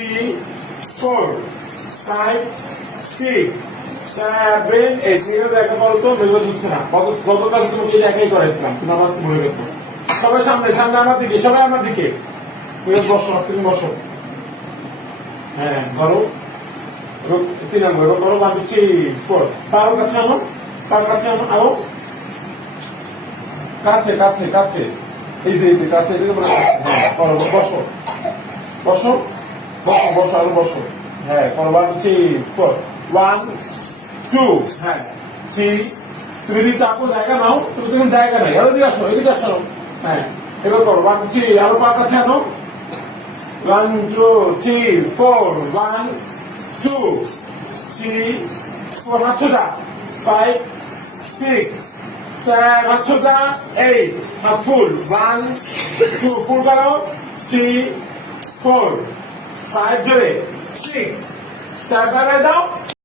3 4 5 6 7 8 এগুলো দেখা করো তো মেগুলো ঢুকছে না গত কাজ তুমি একাই করেছিলাম তুমি আমার ভুলে গেছো সবাই সামনে সামনে আমার দিকে সবাই আমার দিকে তুমি বসো তুমি বসো হ্যাঁ ধরো 3 নম্বর করো 1 2 3 4 পারো কাছে আনো আও কাছে এই যে কাছে করো বসো আরো বসো হ্যাঁ করো 1 2 4 1 2 হ্যাঁ 3 তুমি যদি চাপো জায়গা নাও তুমি তখন জায়গা নাই এদিকে আসো হ্যাঁ এবার করো 1 2 আরো পা কাছে আনো 1 2 3 4 1 2 3 4 হাত সোজা 5 6 7 হাত সোজা 8 হাত ফুল 1 2 ফুল করো 3 4 5 জোরে 6 7 দাও